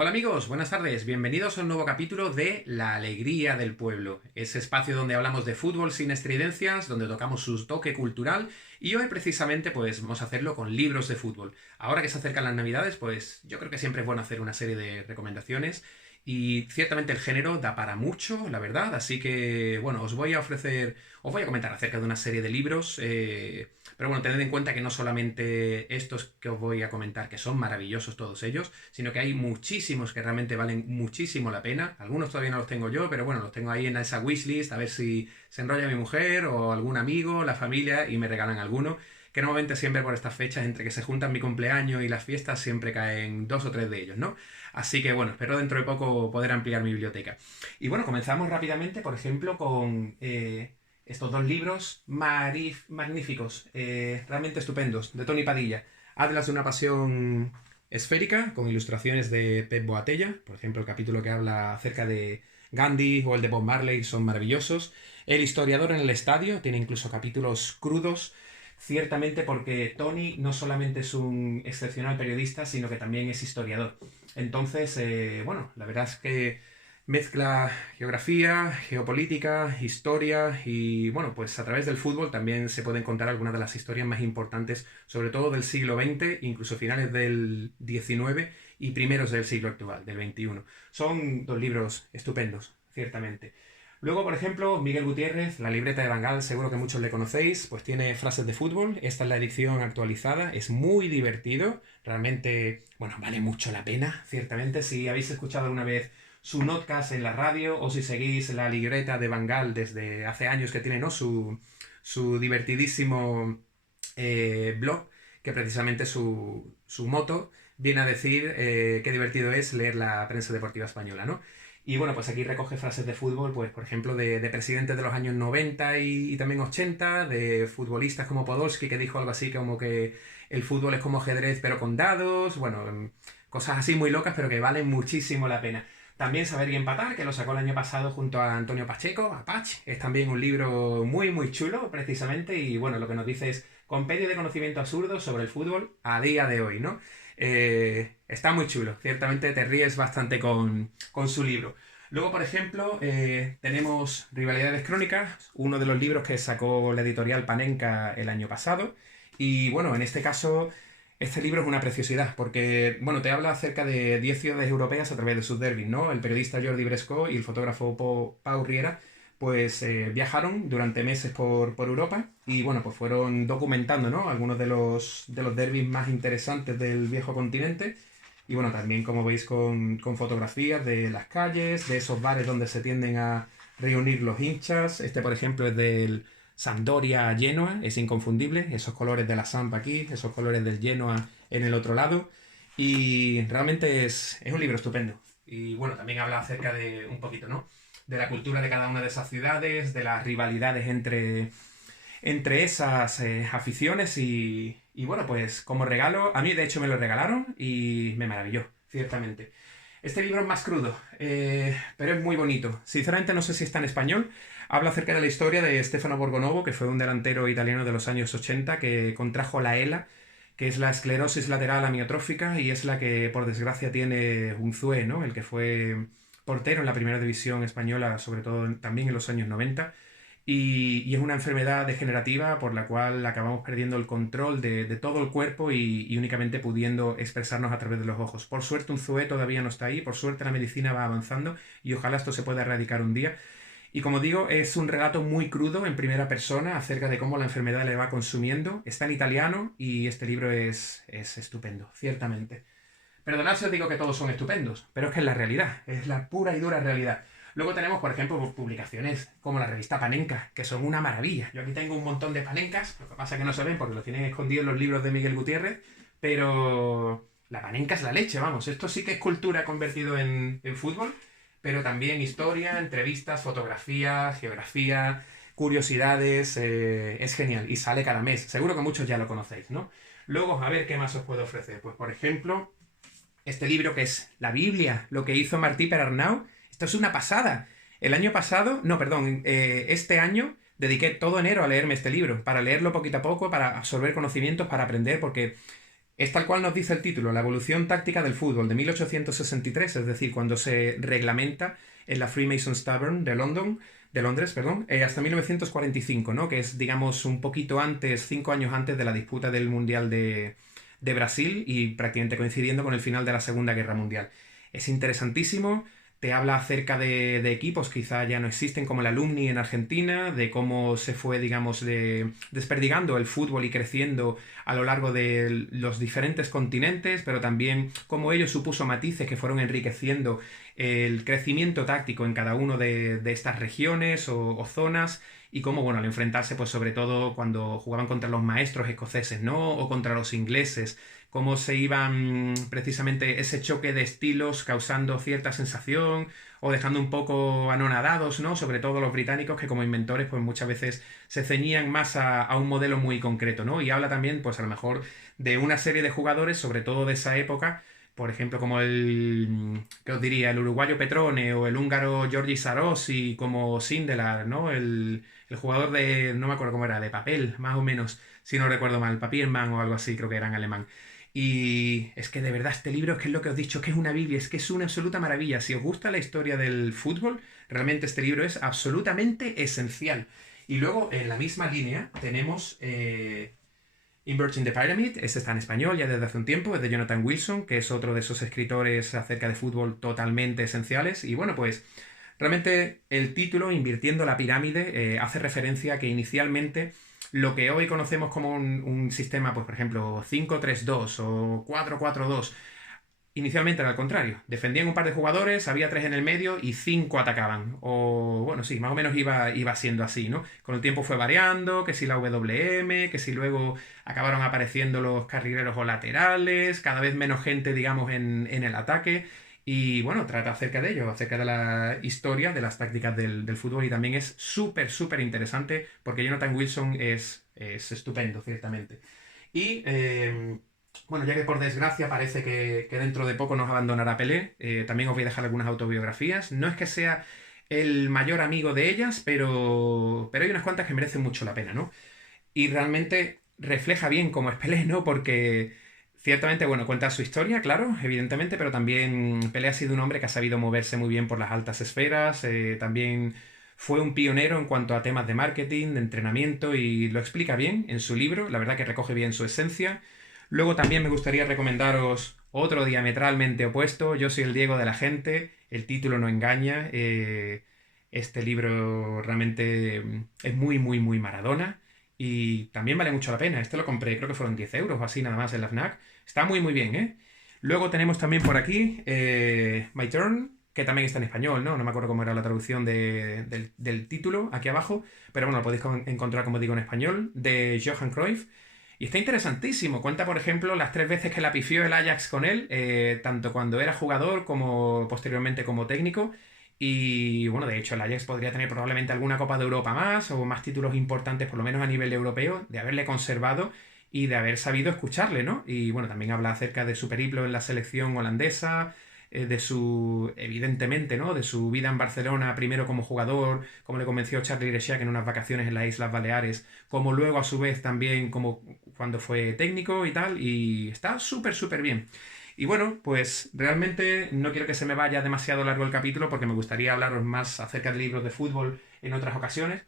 Hola amigos, buenas tardes, bienvenidos a un nuevo capítulo de La Alegría del Pueblo, ese espacio donde hablamos de fútbol sin estridencias, donde tocamos su toque cultural y hoy precisamente pues vamos a hacerlo con libros de fútbol. Ahora que se acercan las navidades pues yo creo que siempre es bueno hacer una serie de recomendaciones y ciertamente el género da para mucho, la verdad, así que bueno, os voy a comentar acerca de una serie de libros, pero bueno, tened en cuenta que no solamente estos que os voy a comentar, que son maravillosos todos ellos, sino que hay muchísimos que realmente valen muchísimo la pena. Algunos todavía no los tengo yo, pero bueno, los tengo ahí en esa wishlist, a ver si se enrolla mi mujer o algún amigo, la familia, y me regalan alguno. Que normalmente siempre por estas fechas, entre que se juntan mi cumpleaños y las fiestas, siempre caen dos o tres de ellos, ¿no? Así que bueno, espero dentro de poco poder ampliar mi biblioteca. Y bueno, comenzamos rápidamente, por ejemplo, con estos dos libros magníficos, realmente estupendos, de Tony Padilla. Atlas de una pasión esférica, con ilustraciones de Pep Boatella. Por ejemplo, el capítulo que habla acerca de Gandhi o el de Bob Marley son maravillosos. El historiador en el estadio tiene incluso capítulos crudos, ciertamente porque Tony no solamente es un excepcional periodista, sino que también es historiador. Entonces, bueno, la verdad es que mezcla geografía, geopolítica, historia y bueno, pues a través del fútbol también se pueden contar algunas de las historias más importantes, sobre todo del siglo XX, incluso finales del XIX y primeros del siglo actual, del XXI. Son dos libros estupendos, ciertamente. Luego, por ejemplo, Miguel Gutiérrez, La libreta de Bangal, seguro que muchos le conocéis, pues tiene frases de fútbol. Esta es la edición actualizada, es muy divertido, realmente, bueno, vale mucho la pena, ciertamente. Si habéis escuchado alguna vez su notcast en la radio o si seguís la libreta de Bangal desde hace años que tiene, ¿no? Su divertidísimo blog, que precisamente su moto viene a decir qué divertido es leer la prensa deportiva española, ¿no? Y bueno, pues aquí recoge frases de fútbol, pues por ejemplo, de presidentes de los años 90 y también 80, de futbolistas como Podolski, que dijo algo así como que el fútbol es como ajedrez pero con dados, bueno, cosas así muy locas pero que valen muchísimo la pena. También Saber y Empatar, que lo sacó el año pasado junto a Antonio Pacheco, Apach. Es también un libro muy, muy chulo, precisamente, y bueno, lo que nos dice es compendio de conocimiento absurdo sobre el fútbol a día de hoy, ¿no? Está muy chulo, ciertamente te ríes bastante con su libro. Luego, por ejemplo, tenemos Rivalidades Crónicas, uno de los libros que sacó la editorial Panenka el año pasado. Y bueno, en este caso, este libro es una preciosidad, porque bueno, te habla acerca de 10 ciudades europeas a través de sus derbis, ¿no? El periodista Jordi Bresco y el fotógrafo Pau Riera pues viajaron durante meses por Europa y bueno, pues fueron documentando, ¿no? Algunos de los derbis más interesantes del viejo continente y bueno, también como veis con fotografías de las calles, de esos bares donde se tienden a reunir los hinchas. Este, por ejemplo, es del Sampdoria Genoa, es inconfundible, esos colores de la Samp aquí, esos colores del Genoa en el otro lado. Y realmente es un libro estupendo. Y bueno, también habla acerca de un poquito, ¿no? De la cultura de cada una de esas ciudades, de las rivalidades entre esas aficiones y bueno, pues como regalo, a mí de hecho me lo regalaron y me maravilló, ciertamente. Este libro es más crudo, pero es muy bonito. Sinceramente no sé si está en español. Habla acerca de la historia de Stefano Borgonovo, que fue un delantero italiano de los años 80 que contrajo la ELA, que es la esclerosis lateral amiotrófica y es la que por desgracia tiene Unzué, ¿no? El que fue portero en la primera división española, sobre todo también en los años 90 y es una enfermedad degenerativa por la cual acabamos perdiendo el control de todo el cuerpo y únicamente pudiendo expresarnos a través de los ojos. Por suerte un ZUE todavía no está ahí, por suerte la medicina va avanzando y ojalá esto se pueda erradicar un día. Y como digo, es un relato muy crudo en primera persona acerca de cómo la enfermedad le va consumiendo. Está en italiano y este libro es estupendo, ciertamente. Perdonad si os digo que todos son estupendos, pero es que es la realidad, es la pura y dura realidad. Luego tenemos, por ejemplo, publicaciones como la revista Panenka, que son una maravilla. Yo aquí tengo un montón de Panencas, lo que pasa es que no se ven porque lo tienen escondido en los libros de Miguel Gutiérrez, pero la Panenka es la leche, vamos. Esto sí que es cultura convertido en fútbol, pero también historia, entrevistas, fotografía, geografía, curiosidades, es genial y sale cada mes. Seguro que muchos ya lo conocéis, ¿no? Luego, a ver qué más os puedo ofrecer. Pues, por ejemplo, este libro que es la Biblia, lo que hizo Martí Perarnau, esto es una pasada. El año pasado, no, perdón, este año dediqué todo enero a leerme este libro, para leerlo poquito a poco, para absorber conocimientos, para aprender, porque Es tal cual nos dice el título, la evolución táctica del fútbol de 1863, es decir, cuando se reglamenta en la Freemasons Tavern de Londres, perdón, hasta 1945, ¿no? Que es, digamos, un poquito antes, 5 años antes de la disputa del Mundial de Brasil y prácticamente coincidiendo con el final de la Segunda Guerra Mundial. Es interesantísimo, te habla acerca de equipos que quizá ya no existen, como el Alumni en Argentina, de cómo se fue, digamos, desperdigando el fútbol y creciendo a lo largo de los diferentes continentes, pero también cómo ello supuso matices que fueron enriqueciendo el crecimiento táctico en cada uno de estas regiones o zonas y cómo, bueno, al enfrentarse, pues sobre todo cuando jugaban contra los maestros escoceses, ¿no? O contra los ingleses, cómo se iban precisamente ese choque de estilos causando cierta sensación o dejando un poco anonadados, ¿no? Sobre todo los británicos que como inventores pues muchas veces se ceñían más a un modelo muy concreto, ¿no? Y habla también pues a lo mejor de una serie de jugadores, sobre todo de esa época, por ejemplo como ¿qué os diría? El uruguayo Petrone o el húngaro Giorgi Sarossi como Sindelar, ¿no? El jugador de, no me acuerdo cómo era, de papel, más o menos, si no recuerdo mal, Papierman o algo así, creo que era en alemán. Y es que de verdad este libro, es que es lo que os he dicho, que es una Biblia, es que es una absoluta maravilla. Si os gusta la historia del fútbol, realmente este libro es absolutamente esencial. Y luego, en la misma línea, tenemos Inverting the Pyramid, ese está en español ya desde hace un tiempo, es de Jonathan Wilson, que es otro de esos escritores acerca de fútbol totalmente esenciales. Y bueno, pues realmente el título, Invirtiendo la pirámide, hace referencia a que inicialmente lo que hoy conocemos como un sistema, pues por ejemplo 5-3-2 o 4-4-2, inicialmente era al contrario. Defendían un par de jugadores, había tres en el medio y cinco atacaban. O bueno, sí, más o menos iba siendo así, ¿no? Con el tiempo fue variando, que si la WM, que si luego acabaron apareciendo los carrileros o laterales, cada vez menos gente, digamos, en el ataque. Y bueno, trata acerca de ello, acerca de la historia, de las tácticas del fútbol y también es súper, súper interesante porque Jonathan Wilson es estupendo, ciertamente. Y bueno, ya que por desgracia parece que dentro de poco nos abandonará Pelé, también os voy a dejar algunas autobiografías. No es que sea el mayor amigo de ellas, pero hay unas cuantas que merecen mucho la pena, ¿no? Y realmente refleja bien cómo es Pelé, ¿no? Porque ciertamente, bueno, cuenta su historia, claro, evidentemente, pero también Pelé ha sido un hombre que ha sabido moverse muy bien por las altas esferas, también fue un pionero en cuanto a temas de marketing, de entrenamiento y lo explica bien en su libro, la verdad que recoge bien su esencia. Luego también me gustaría recomendaros otro diametralmente opuesto, Yo soy el Diego de la gente, el título no engaña, este libro realmente es muy, muy, muy Maradona. Y también vale mucho la pena. Este lo compré, creo que fueron 10 euros o así nada más en la FNAC. Está muy muy bien, ¿eh? Luego tenemos también por aquí My Turn, que también está en español, ¿no? No me acuerdo cómo era la traducción del título aquí abajo, pero bueno, lo podéis encontrar, como digo, en español, de Johan Cruyff. Y está interesantísimo. Cuenta, por ejemplo, las 3 veces que la pifió el Ajax con él, tanto cuando era jugador como posteriormente como técnico. Y bueno, de hecho, el Ajax podría tener probablemente alguna Copa de Europa más o más títulos importantes, por lo menos a nivel europeo, de haberle conservado y de haber sabido escucharle, ¿no? Y bueno, también habla acerca de su periplo en la selección holandesa, de su, evidentemente, ¿no? De su vida en Barcelona, primero como jugador, como le convenció Charlie Rexach en unas vacaciones en las Islas Baleares, como luego a su vez también como cuando fue técnico y tal, y está súper, súper bien. Y bueno, pues realmente no quiero que se me vaya demasiado largo el capítulo porque me gustaría hablaros más acerca de libros de fútbol en otras ocasiones.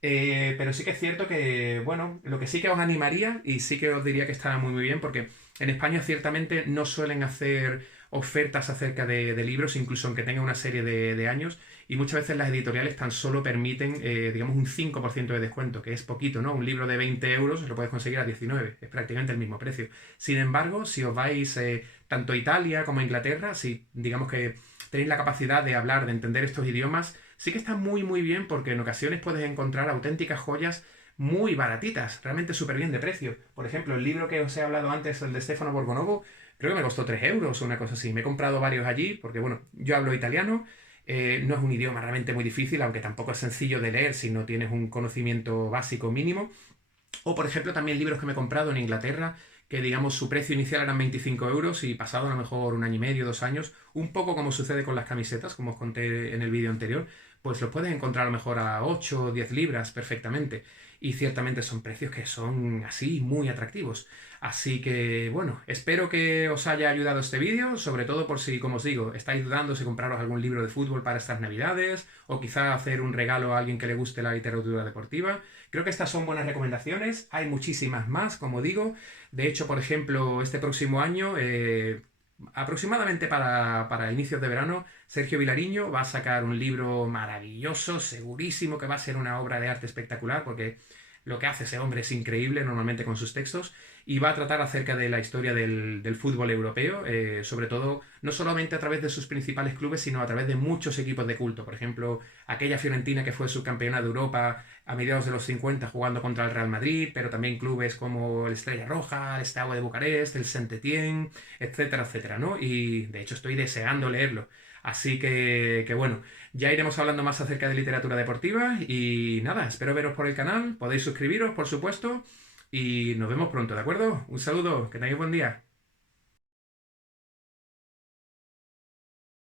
Pero sí que es cierto que, bueno, lo que sí que os animaría y sí que os diría que estará muy muy bien porque en España ciertamente no suelen hacer ofertas acerca de libros, incluso aunque tenga una serie de años, y muchas veces las editoriales tan solo permiten, digamos, un 5% de descuento, que es poquito, ¿no? Un libro de 20 euros lo puedes conseguir a 19, es prácticamente el mismo precio. Sin embargo, si os vais tanto a Italia como a Inglaterra, si digamos que tenéis la capacidad de hablar, de entender estos idiomas, sí que está muy muy bien porque en ocasiones puedes encontrar auténticas joyas muy baratitas, realmente súper bien de precio. Por ejemplo, el libro que os he hablado antes, el de Stefano Borgonovo, creo que me costó 3 euros o una cosa así. Me he comprado varios allí porque, bueno, yo hablo italiano, no es un idioma realmente muy difícil, aunque tampoco es sencillo de leer si no tienes un conocimiento básico mínimo. O, por ejemplo, también libros que me he comprado en Inglaterra, que digamos su precio inicial eran 25 euros y pasado a lo mejor un año y medio, 2 años, un poco como sucede con las camisetas, como os conté en el vídeo anterior, pues los puedes encontrar a lo mejor a 8 o 10 libras perfectamente. y ciertamente son precios que son así muy atractivos. Así que bueno, espero que os haya ayudado este vídeo, sobre todo por si, como os digo, estáis dudando si compraros algún libro de fútbol para estas navidades o quizá hacer un regalo a alguien que le guste la literatura deportiva. Creo que estas son buenas recomendaciones, hay muchísimas más, como digo. De hecho, por ejemplo, este próximo año, aproximadamente para inicios de verano, Sergio Vilariño va a sacar un libro maravilloso, segurísimo que va a ser una obra de arte espectacular, porque lo que hace ese hombre es increíble normalmente con sus textos, y va a tratar acerca de la historia del fútbol europeo, sobre todo no solamente a través de sus principales clubes, sino a través de muchos equipos de culto. Por ejemplo, aquella Fiorentina que fue subcampeona de Europa a mediados de los 50 jugando contra el Real Madrid, pero también clubes como el Estrella Roja, el Steaua de Bucarest, el Saint-Étienne, etcétera, etcétera, ¿no? Y de hecho estoy deseando leerlo. Así que bueno, ya iremos hablando más acerca de literatura deportiva y nada, espero veros por el canal, podéis suscribiros, por supuesto, y nos vemos pronto, ¿de acuerdo? Un saludo, que tengáis buen día.